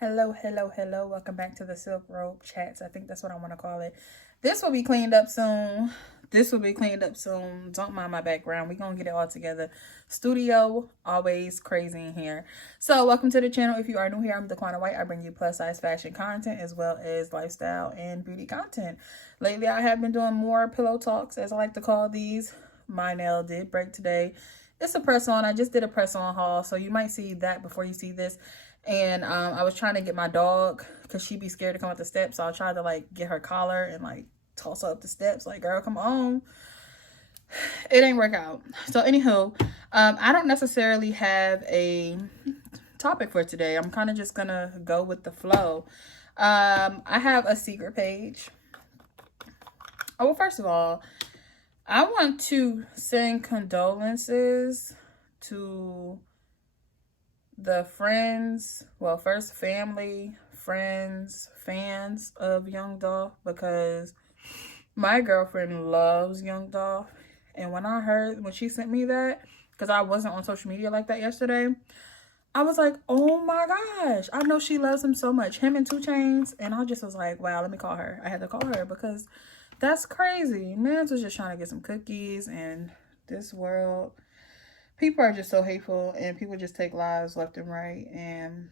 Hello, hello, hello. Welcome back to the Silk Robe Chats. I think that's what I want to call it. This will be cleaned up soon. Don't mind my background. We're going to get it all together. Studio, always crazy in here. So, welcome to the channel. If you are new here, I'm Daquana White. I bring you plus size fashion content as well as lifestyle and beauty content. Lately, I have been doing more pillow talks, as I like to call these. My nail did break today. It's a press on. I just did a press on haul, so you might see that before you see this. And I was trying to get my dog because she'd be scared to come up the steps. So I tried to like get her collar and like toss her up the steps. Like, girl, come on. It ain't work out. So anywho, I don't necessarily have a topic for today. I'm kind of just gonna go with the flow. I have a secret page. Oh, well, first of all, I want to send condolences to the friends, well, first family, friends, fans of Young Dolph, because my girlfriend loves Young Dolph. And when she sent me that, because I wasn't on social media like that yesterday, I was like, oh my gosh, I know she loves him so much, him and 2 Chainz. And I just was like, wow, let me call her. I had to call her because that's crazy. Mans was just trying to get some cookies, and this world, people are just so hateful, and people just take lives left and right, and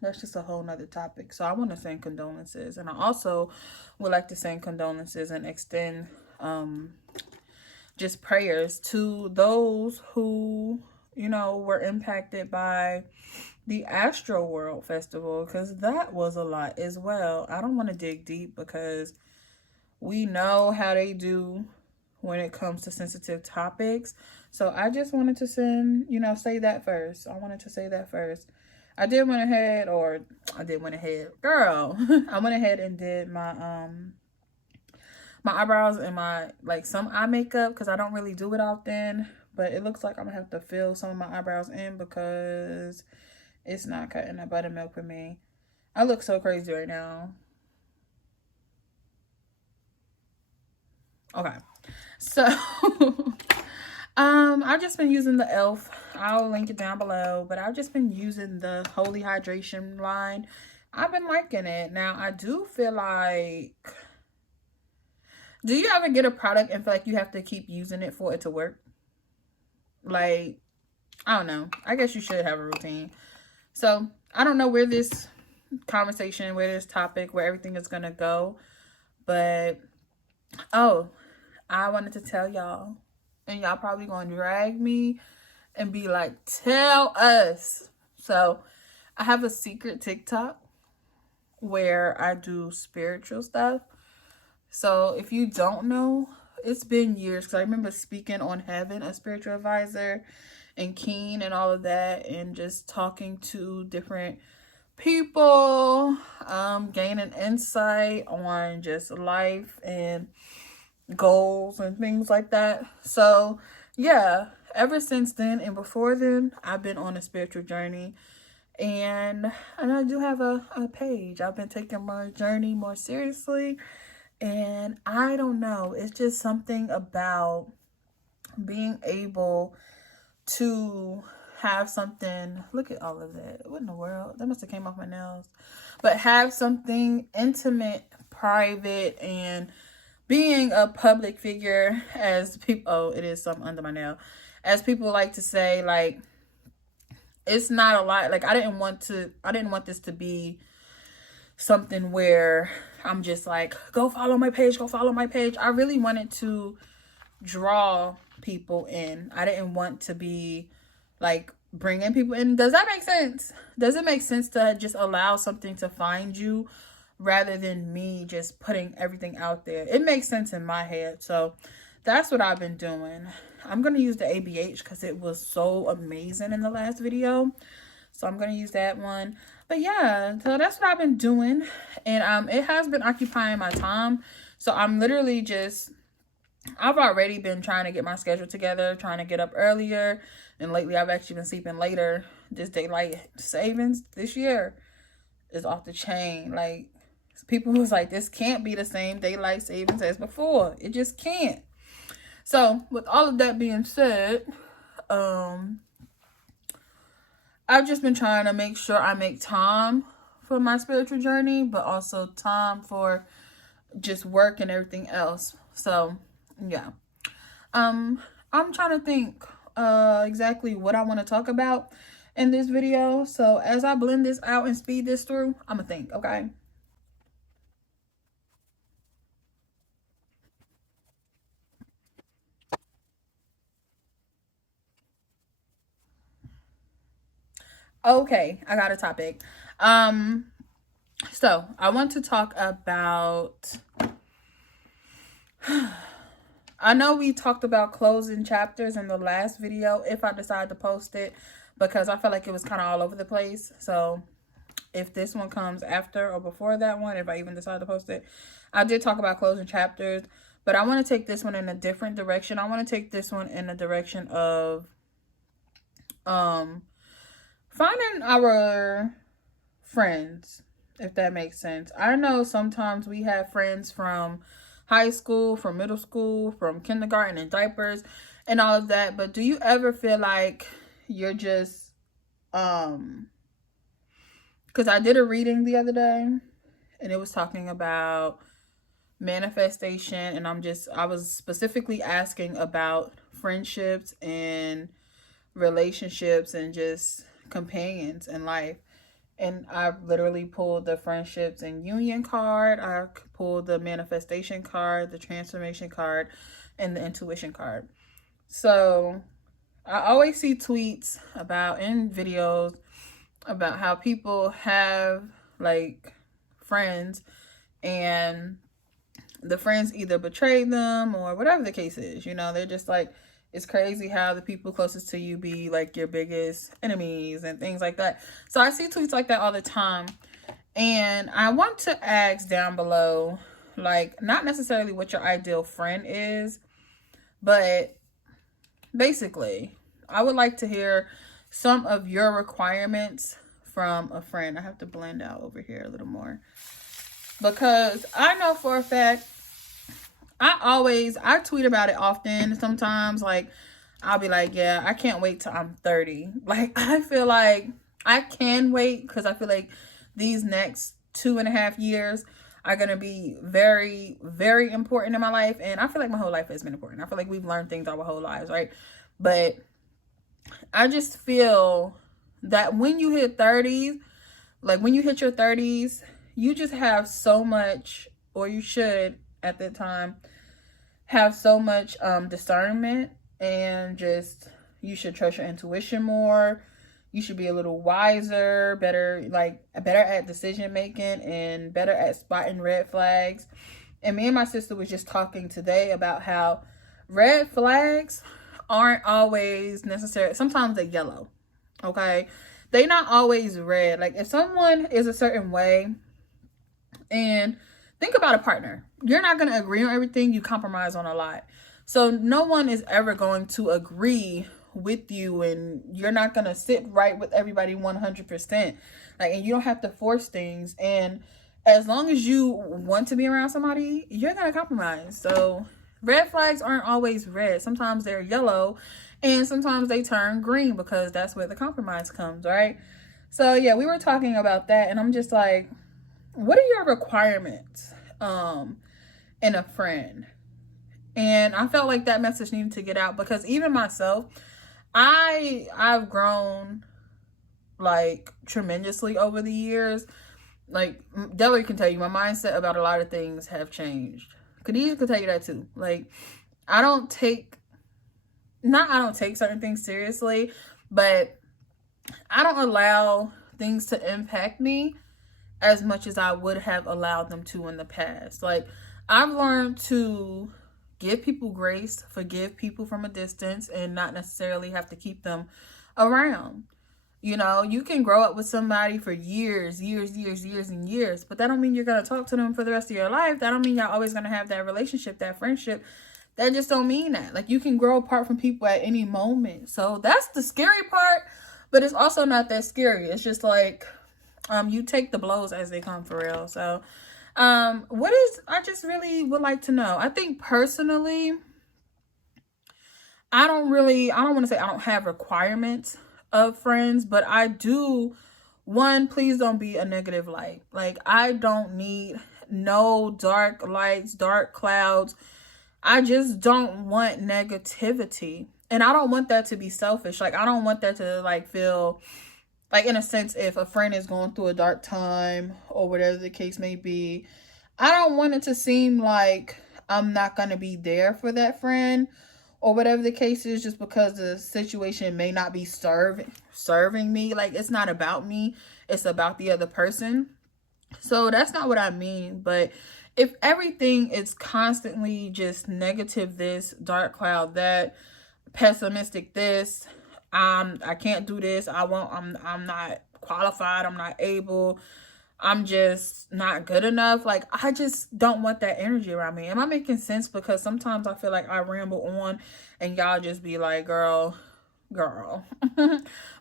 that's just a whole nother topic. So I want to send condolences, and I also would like to send condolences and extend just prayers to those who, were impacted by the Astro World Festival, because that was a lot as well. I don't want to dig deep because we know how they do when it comes to sensitive topics. So I just wanted to say that first. I wanted to say that first. I went ahead, girl. I went ahead and did my eyebrows and my some eye makeup because I don't really do it often. But it looks like I'm gonna have to fill some of my eyebrows in because it's not cutting the buttermilk for me. I look so crazy right now. Okay. So I've just been using the e.l.f. I'll link it down below, but I've just been using the Holy Hydration line. I've been liking it. Now, I do feel like, do you ever get a product and feel like you have to keep using it for it to work? Like, I don't know. I guess you should have a routine. So, I don't know where this conversation, where this topic, where everything is going to go. But, oh, I wanted to tell y'all, and y'all probably going to drag me and be like, tell us. So, I have a secret TikTok where I do spiritual stuff. So, if you don't know, it's been years because I remember speaking on Heaven, a spiritual advisor, and Keen and all of that, and just talking to different people, gaining insight on just life and goals and things like that. So yeah, ever since then and before then, I've been on a spiritual journey, and I do have a page. I've been taking my journey more seriously, and I don't know, it's just something about being able to have something. Look at all of that. What in the world? That must have came off my nails. But have something intimate, private, and being a public figure, as people, oh, it is something under my nail, as people like to say, like, it's not a lot. Like, I didn't want this to be something where I'm just like, go follow my page. I really wanted to draw people in. I didn't want to be like bringing people in. Does that make sense? Does it make sense to just allow something to find you rather than me just putting everything out there? It makes sense in my head. So that's what I've been doing. I'm going to use the ABH because it was so amazing in the last video. So I'm going to use that one. But yeah, so that's what I've been doing. And it has been occupying my time. So I'm literally I've already been trying to get my schedule together, trying to get up earlier. And lately I've actually been sleeping later. This daylight savings this year is off the chain. Like, people was like, this can't be the same daylight savings as before. It just can't. So with all of that being said, I've just been trying to make sure I make time for my spiritual journey, but also time for just work and everything else. So, yeah. I'm trying to think exactly what I want to talk about in this video. So, as I blend this out and speed this through, I'm gonna think, okay? Okay, I got a topic. So I want to talk about I know we talked about closing chapters in the last video if I decide to post it, because I felt like it was kind of all over the place. So if this one comes after or before that one, if I even decide to post it, I did talk about closing chapters, but I want to take this one in a different direction. I want to take this one in the direction of finding our friends, if that makes sense. I know sometimes we have friends from high school, from middle school, from kindergarten and diapers and all of that, but do you ever feel like you're just because I did a reading the other day and it was talking about manifestation, and I was specifically asking about friendships and relationships and just companions in life. And I literally pulled the friendships and union card. I pulled the manifestation card, the transformation card, and the intuition card. So I always see tweets about in videos about how people have like friends and the friends either betray them or whatever the case is. You know, they're just like, it's crazy how the people closest to you be like your biggest enemies and things like that. So I see tweets like that all the time. And I want to ask down below, like, not necessarily what your ideal friend is, but basically, I would like to hear some of your requirements from a friend. I have to blend out over here a little more, because I know for a fact I tweet about it often. Sometimes, like, I'll be like, yeah, I can't wait till I'm 30. Like, I feel like I can wait because I feel like these next 2.5 years are going to be very, very important in my life. And I feel like my whole life has been important. I feel like we've learned things our whole lives, right? But I just feel that when you hit 30s, like when you hit your 30s, you just have so much, or you should at that time have so much discernment, and just you should trust your intuition more. You should be a little wiser, better at decision making, and better at spotting red flags. And me and my sister was just talking today about how red flags aren't always necessary. Sometimes they're yellow. Okay, they're not always red. Like, if someone is a certain way, and think about a partner, you're not going to agree on everything. You compromise on a lot. So no one is ever going to agree with you, and you're not going to sit right with everybody 100%. Like, and you don't have to force things. And as long as you want to be around somebody, you're going to compromise. So red flags aren't always red. Sometimes they're yellow, and sometimes they turn green, because that's where the compromise comes, right? So yeah, we were talking about that, and I'm just like, what are your requirements in a friend? And I felt like that message needed to get out, because even myself, I've grown like tremendously over the years. Like, Delary can tell you, my mindset about a lot of things have changed. Khadijah can tell you that too. Like, I don't take certain things seriously, but I don't allow things to impact me as much as I would have allowed them to in the past. Like, I've learned to give people grace, forgive people from a distance, and not necessarily have to keep them around. You know, you can grow up with somebody for years, and years, but that don't mean you're going to talk to them for the rest of your life. That don't mean y'all always going to have that relationship, that friendship. That just don't mean that. Like, you can grow apart from people at any moment. So that's the scary part, but it's also not that scary. It's just like, you take the blows as they come, for real. So, I just really would like to know. I think personally, I don't want to say I don't have requirements. of friends, but I do, one, please don't be a negative light. Like, I don't need no dark lights, dark clouds. I just don't want negativity. And I don't want that to be selfish. Like, I don't want that to, like, feel like, in a sense, if a friend is going through a dark time or whatever the case may be, I don't want it to seem like I'm not going to be there for that friend or whatever the case is, just because the situation may not be serving me. Like, it's not about me, it's about the other person. So that's not what I mean. But if everything is constantly just negative, this, dark cloud that, pessimistic this, I can't do this, I'm not qualified, I'm not able, I'm just not good enough. Like, I just don't want that energy around me. Am I making sense? Because sometimes I feel like I ramble on and y'all just be like, girl.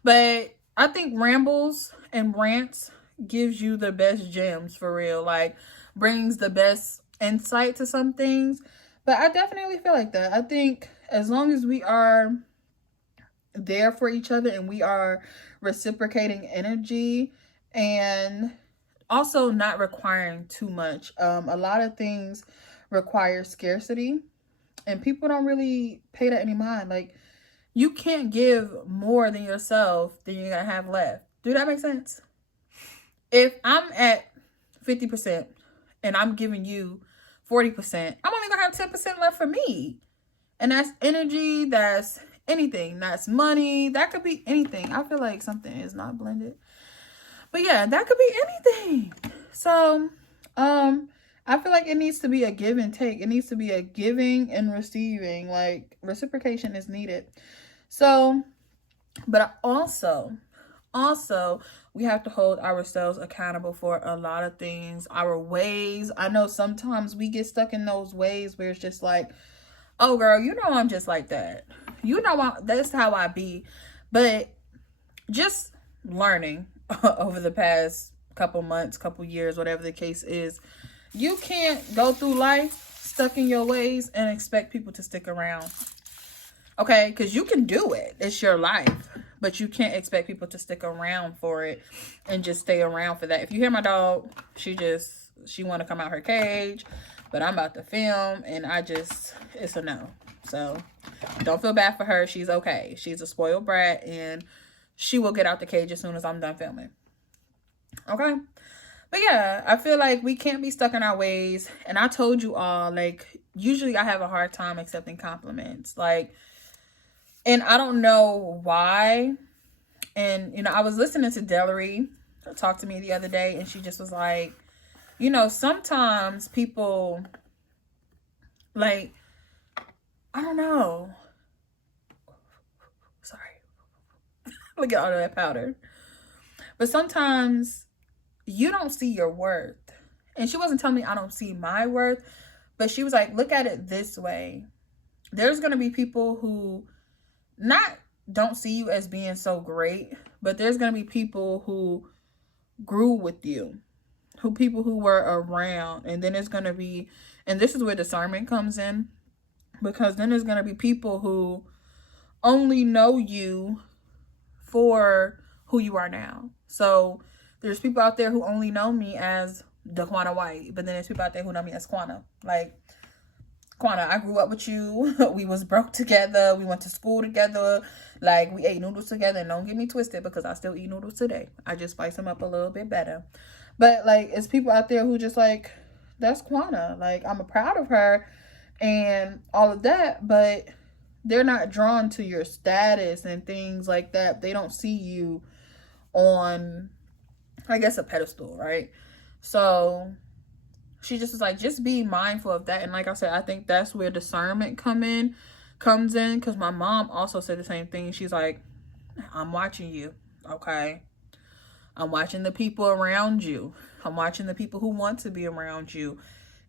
But I think rambles and rants gives you the best gems, for real. Like, brings the best insight to some things. But I definitely feel like that. I think as long as we are there for each other and we are reciprocating energy and also not requiring too much. A lot of things require scarcity and people don't really pay that any mind. Like, you can't give more than yourself than you're gonna have left. Do that make sense? If I'm at 50% and I'm giving you 40%, I'm only gonna have 10% left for me. And that's energy, that's anything, that's money, that could be anything. I feel like something is not blended. But yeah, that could be anything. So, I feel like it needs to be a give and take. It needs to be a giving and receiving. Like, reciprocation is needed. So, but also, we have to hold ourselves accountable for a lot of things, our ways. I know sometimes we get stuck in those ways where it's just like, oh girl, you know I'm just like that. You know that's how I be. But just learning over the past couple months, couple years, whatever the case is, you can't go through life stuck in your ways and expect people to stick around. Okay? Because you can do it. It's your life. But you can't expect people to stick around for it and just stay around for that. If you hear my dog, she want to come out her cage, but I'm about to film and it's a no. So don't feel bad for her. She's okay. She's a spoiled brat and she will get out the cage as soon as I'm done filming. Okay? But yeah, I feel like we can't be stuck in our ways. And I told you all, like, usually I have a hard time accepting compliments. Like, and I don't know why. And, you know, I was listening to Delary talk to me the other day, and she just was like, you know, sometimes people, like, I don't know. Sorry. Look at all of that powder. But sometimes you don't see your worth. And she wasn't telling me I don't see my worth, but she was like, look at it this way. There's going to be people who don't see you as being so great, but there's going to be people who grew with you, people who were around. And then there's going to be, and this is where discernment comes in, because then there's going to be people who only know you for who you are now. So there's people out there who only know me as Daquana White, but then there's people out there who know me as Quana. Like, Quana, I grew up with you. We was broke together. We went to school together. Like, we ate noodles together. And don't get me twisted, because I still eat noodles today. I just spice them up a little bit better. But, like, it's people out there who just, like, that's Quana. Like, I'm proud of her and all of that. But they're not drawn to your status and things like that. They don't see you on, I guess, a pedestal, right? So she just was like, just be mindful of that. And like I said, I think that's where discernment comes in, because my mom also said the same thing. She's like, I'm watching you, okay? I'm watching the people around you. I'm watching the people who want to be around you.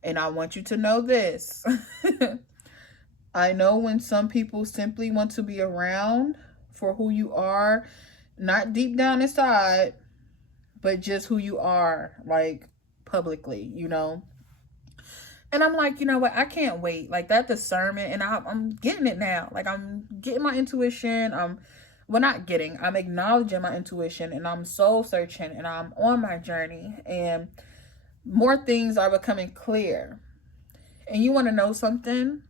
And I want you to know this. I know when some people simply want to be around for who you are, not deep down inside, but just who you are, like, publicly, you know? And I'm like, you know what? I can't wait. Like, that discernment, and I'm getting it now. Like, I'm getting my intuition. I'm well, not getting, I'm acknowledging my intuition, and I'm soul searching, and I'm on my journey, and more things are becoming clear. And you want to know something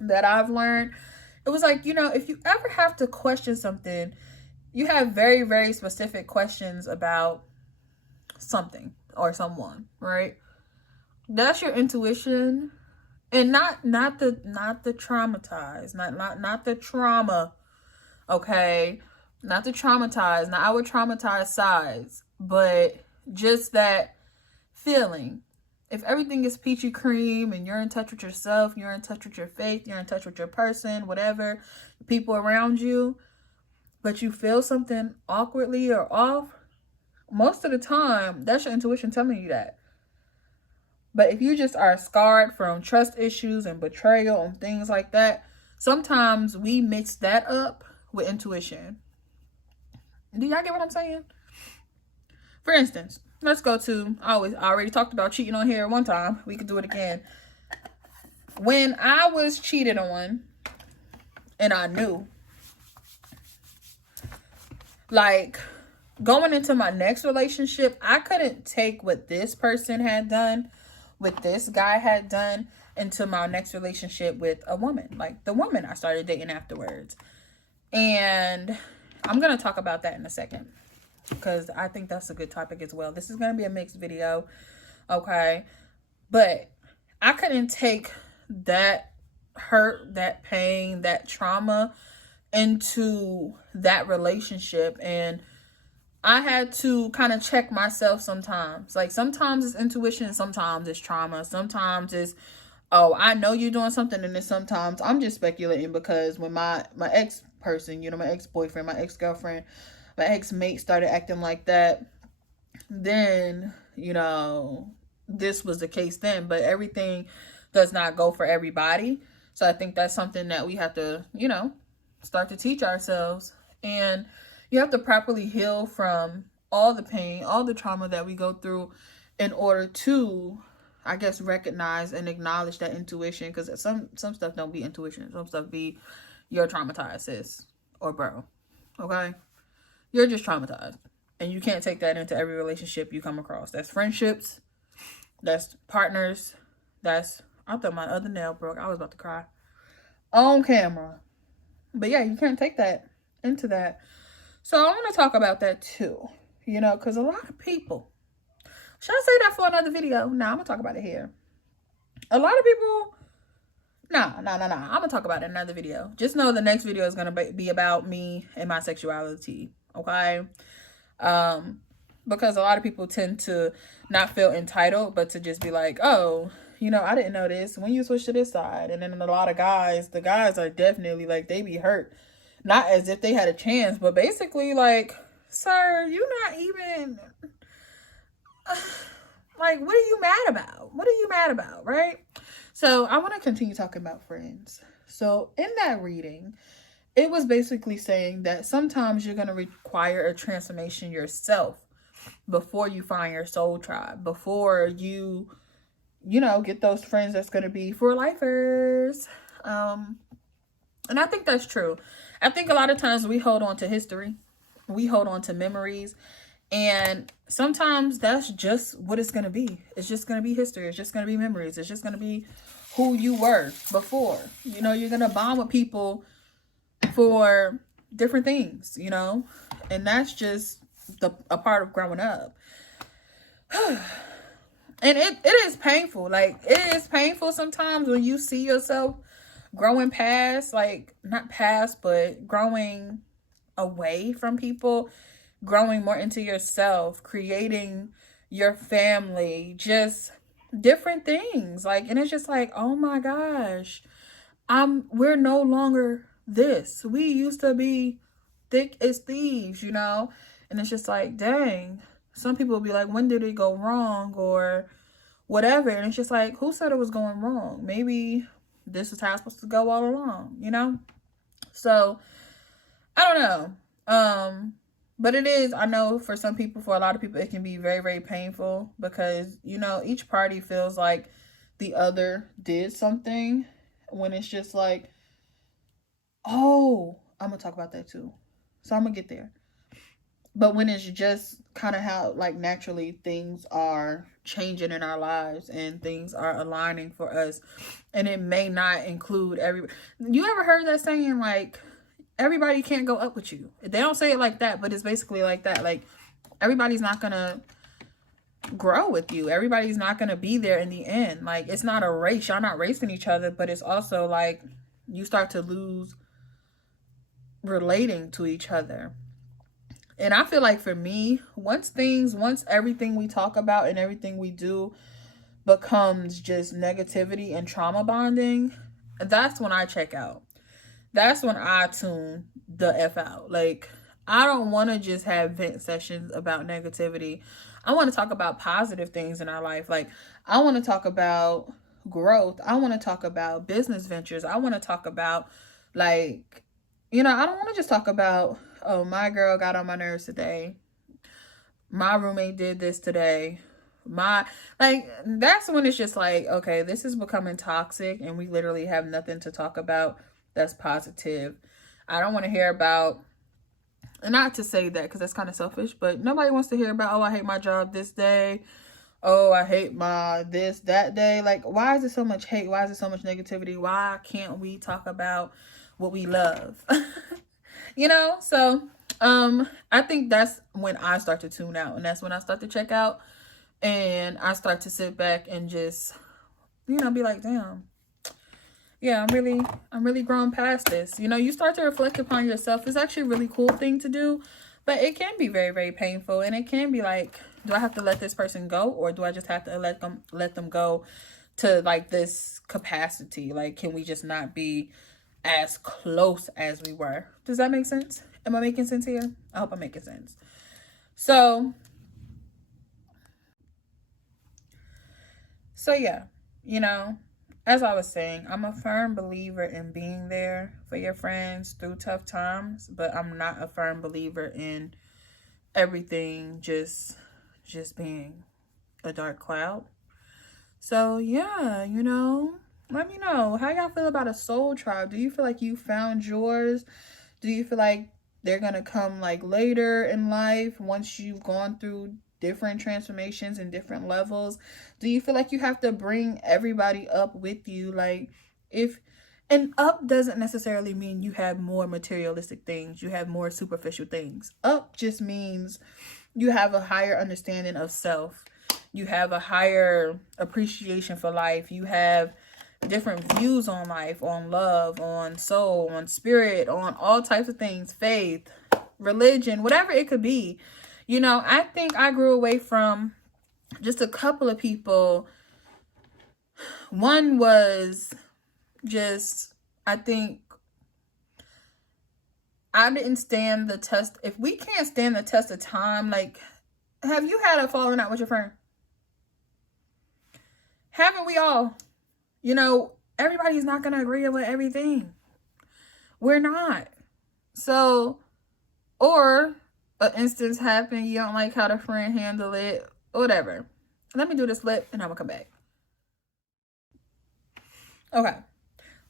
that I've learned? It was like, if you ever have to question something, you have very, very specific questions about something or someone, right? That's your intuition. And not the traumatized, not the trauma, okay? Not the traumatized, not our traumatized sides, but just that feeling. If everything is peachy cream and you're in touch with yourself, you're in touch with your faith, you're in touch with your person, whatever, people around you, but you feel something awkwardly or off, most of the time, that's your intuition telling you that. But if you just are scarred from trust issues and betrayal and things like that, sometimes we mix that up with intuition. Do y'all get what I'm saying? For instance, let's go to, I already talked about cheating on here one time. We could do it again. When I was cheated on, and I knew, like, going into my next relationship, I couldn't take what this person had done, what this guy had done, into my next relationship with a woman, like the woman I started dating afterwards. And I'm going to talk about that in a second, because I think that's a good topic as well. This is going to be a mixed video, okay? But I couldn't take that hurt, that pain, that trauma into that relationship. And I had to kind of check myself sometimes. Like, sometimes it's intuition, sometimes it's trauma, sometimes it's, oh, I know you're doing something, and then sometimes I'm just speculating because when my ex person, my ex-boyfriend, my ex-girlfriend, my ex-mate started acting like that, then, this was the case then. But everything does not go for everybody. So I think that's something that we have to, start to teach ourselves. And you have to properly heal from all the pain, all the trauma that we go through in order to, I guess, recognize and acknowledge that intuition. Because some stuff don't be intuition. Some stuff be you're traumatized, sis or bro. Okay? You're just traumatized. And you can't take that into every relationship you come across. That's friendships. That's partners. That's, I thought my other nail broke. I was about to cry. On camera. But yeah, you can't take that into that. So I want to talk about that too. Because a lot of people, should I say that for another video? Nah, I'm going to talk about it here. A lot of people, nah. I'm going to talk about it in another video. Just know the next video is going to be about me and my sexuality. Okay? Because a lot of people tend to not feel entitled, but to just be like, oh, I didn't know this. When you switch to this side. And then a lot of guys, the guys are definitely like, they be hurt. Not as if they had a chance, but basically like, sir, you're not even, like, what are you mad about? What are you mad about, right? So I want to continue talking about friends. So in that reading, it was basically saying that sometimes you're going to require a transformation yourself before you find your soul tribe, before you get those friends that's going to be for lifers. And I think that's true. I think a lot of times we hold on to history. We hold on to memories. And sometimes that's just what it's going to be. It's just going to be history. It's just going to be memories. It's just going to be who you were before. You're going to bond with people for different things, And that's just a part of growing up. And it is painful. Like, it is painful sometimes when you see yourself growing past, like, not past, but growing away from people, growing more into yourself, creating your family, just different things. Like, and it's just like, oh my gosh, we're no longer this. We used to be thick as thieves, And it's just like, dang. Some people will be like, when did it go wrong or whatever? And it's just like, who said it was going wrong? Maybe this is how it's supposed to go all along, So, I don't know. But it is, I know for some people, for a lot of people, it can be very, very painful because, each party feels like the other did something when it's just like, oh, I'm going to talk about that too. So I'm gonna get there. But when it's just kind of how like naturally things are changing in our lives and things are aligning for us, and it may not include every. You ever heard that saying like everybody can't go up with you? They don't say it like that, but it's basically like that. Like everybody's not gonna grow with you. Everybody's not gonna be there in the end. Like it's not a race. Y'all not racing each other, but it's also like you start to lose relating to each other. And I feel like for me, once everything we talk about and everything we do becomes just negativity and trauma bonding, that's when I check out. That's when I tune the F out. Like, I don't want to just have vent sessions about negativity. I want to talk about positive things in our life. Like, I want to talk about growth. I want to talk about business ventures. I want to talk about, like, I don't want to just talk about, oh, my girl got on my nerves today. My roommate did this today. That's when it's just like, okay, this is becoming toxic and we literally have nothing to talk about that's positive. I don't want to hear about, and not to say that because that's kind of selfish, but nobody wants to hear about, oh, I hate my job this day. Oh, I hate my this, that day. Like, why is there so much hate? Why is there so much negativity? Why can't we talk about what we love? So I think that's when I start to tune out, and that's when I start to check out, and I start to sit back and just, be like, damn, yeah, I'm really growing past this. You start to reflect upon yourself. It's actually a really cool thing to do, but it can be very, very painful, and it can be like, do I have to let this person go, or do I just have to let them go to like this capacity? Like, can we just not be as close as we were? Does that make sense? Am I making sense here? I hope I'm making sense. So yeah, as I was saying, I'm a firm believer in being there for your friends through tough times, but I'm not a firm believer in everything just being a dark cloud. So yeah, let me know how y'all feel about a soul tribe. Do you feel like you found yours? Do you feel like they're gonna come like later in life once you've gone through different transformations and different levels? Do you feel like you have to bring everybody up with you? Like, and up doesn't necessarily mean you have more materialistic things, you have more superficial things. Up just means you have a higher understanding of self. You have a higher appreciation for life. You have different views on life, on love, on soul, on spirit, on all types of things, faith, religion, whatever it could be. I think I grew away from just a couple of people. One was just, I think I didn't stand the test. If we can't stand the test of time, like, have you had a falling out with your friend? Haven't we all? Everybody's not going to agree with everything. We're not. So, or an instance happened, you don't like how the friend handled it, whatever. Let me do this lip and I'm going to come back. Okay.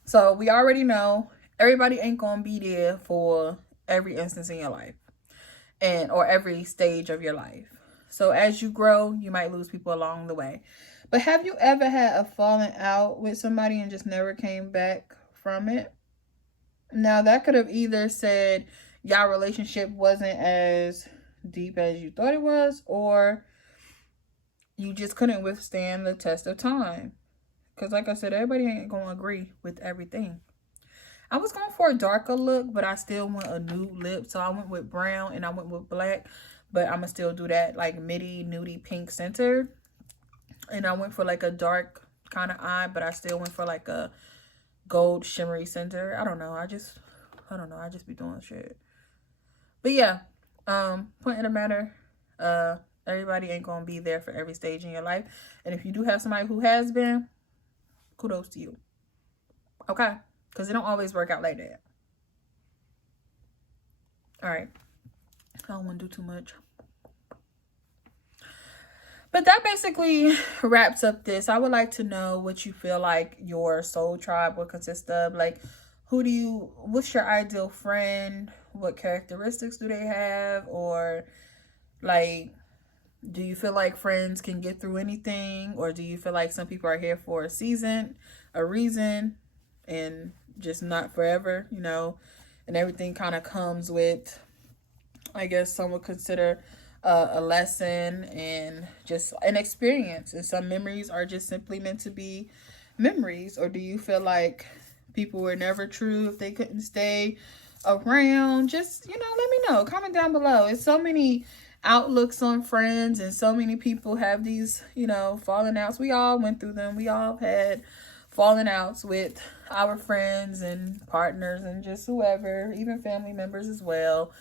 So, we already know everybody ain't going to be there for every instance in your life or every stage of your life. So, as you grow, you might lose people along the way. But have you ever had a falling out with somebody and just never came back from it? Now, that could have either said y'all relationship wasn't as deep as you thought it was, or you just couldn't withstand the test of time. Because like I said, everybody ain't going to agree with everything. I was going for a darker look, but I still want a nude lip. So I went with brown and I went with black. But I'm going to still do that like midi, nudie, pink center. And I went for like a dark kind of eye, but I still went for like a gold shimmery center. I don't know. I just be doing shit. But yeah, point of the matter, everybody ain't gonna be there for every stage in your life. And if you do have somebody who has been, kudos to you. Okay? Because it don't always work out like that. All right. I don't want to do too much. But that basically wraps up this. I would like to know what you feel like your soul tribe will consist of. Like, what's your ideal friend? what characteristics do they have? Or like, do you feel like friends can get through anything? Or do you feel like some people are here for a season, a reason, and just not forever, you know? And everything kind of comes with, I guess some would consider a lesson and just an experience. And some memories are just simply meant to be memories. Or do you feel like people were never true if they couldn't stay around? Just, you know, let me know. Comment down below. It's so many outlooks on friends, and so many people have these, you know, falling outs. We all went through them. We all had falling outs with our friends and partners and just whoever, even family members as well.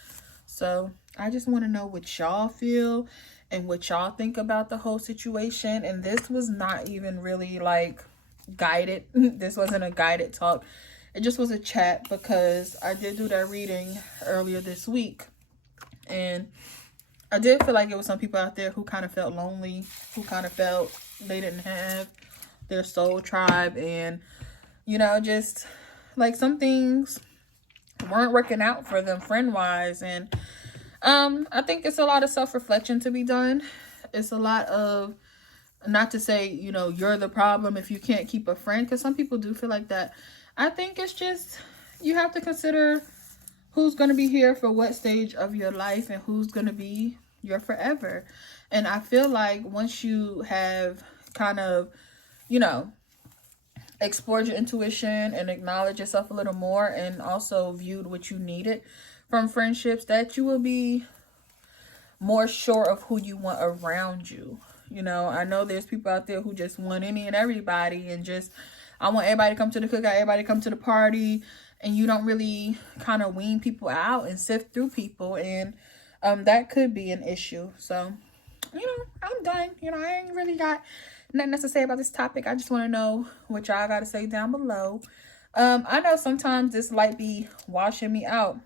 So I just want to know what y'all feel and what y'all think about the whole situation. And this was not even really like guided. This wasn't a guided talk. It just was a chat, because I did do that reading earlier this week, and I did feel like it was some people out there who kind of felt lonely, who kind of felt they didn't have their soul tribe, and, you know, just like some things weren't working out for them friend-wise. And I think it's a lot of self-reflection to be done. It's a lot of, not to say, you know, you're the problem if you can't keep a friend, because some people do feel like that. I think it's just, you have to consider who's going to be here for what stage of your life, and who's going to be your forever. And I feel like once you have kind of, you know, explored your intuition and acknowledge yourself a little more, and also viewed what you needed from friendships, that you will be more sure of who you want around you. You know, I know there's people out there who just want any and everybody, and just, I want everybody to come to the cookout, everybody to come to the party, and you don't really kind of wean people out and sift through people, and that could be an issue. So, you know, I'm done. You know, I ain't really got nothing else to say about this topic. I just want to know what y'all got to say down below. I know sometimes this light be washing me out,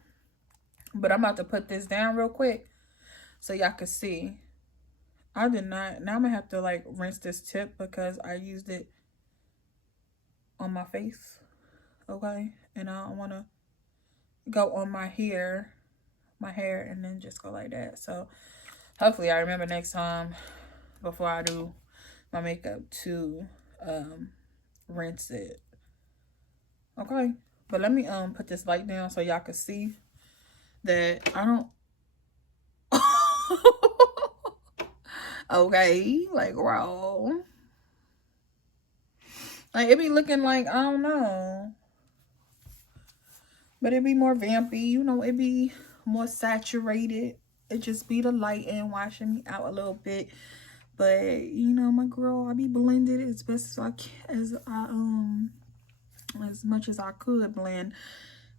but I'm about to put this down real quick so y'all can see. I did not. Now I'm going to have to like rinse this tip, because I used it on my face. Okay. And I don't want to go on my hair, and then just go like that. So hopefully I remember next time before I do my makeup to rinse it. Okay. But let me put this light down so y'all can see that I don't okay, like raw. Like it be looking like, I don't know, but it be more vampy, you know, it be more saturated. It just be the light and washing me out a little bit. But you know, my girl, I be blended as best as I can, as much as I could blend.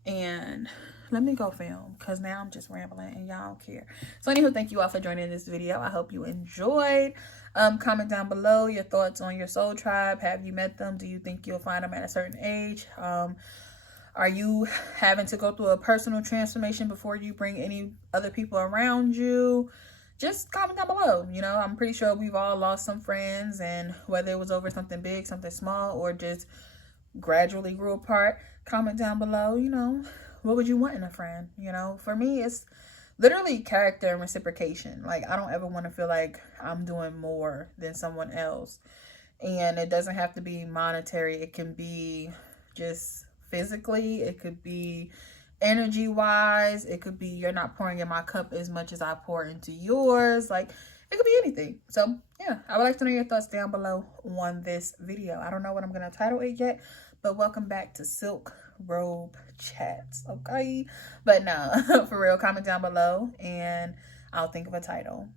And let me go film, because now I'm just rambling and y'all don't care. So anywho, thank you all for joining this video. I hope you enjoyed. Comment down below your thoughts on your soul tribe. Have you met them? Do you think you'll find them at a certain age? Are you having to go through a personal transformation before you bring any other people around you? Just comment down below. You know, I'm pretty sure we've all lost some friends, and whether it was over something big, something small, or just gradually grew apart, comment down below, you know, what would you want in a friend? You know, for me, it's literally character and reciprocation. Like, I don't ever want to feel like I'm doing more than someone else. And it doesn't have to be monetary. It can be just physically. It could be energy wise. It could be you're not pouring in my cup as much as I pour into yours. Like, it could be anything. So yeah, I would like to know your thoughts down below on this video. I don't know what I'm going to title it yet, but welcome back to Silk Robe Chats. Okay, but no, for real, comment down below and I'll think of a title.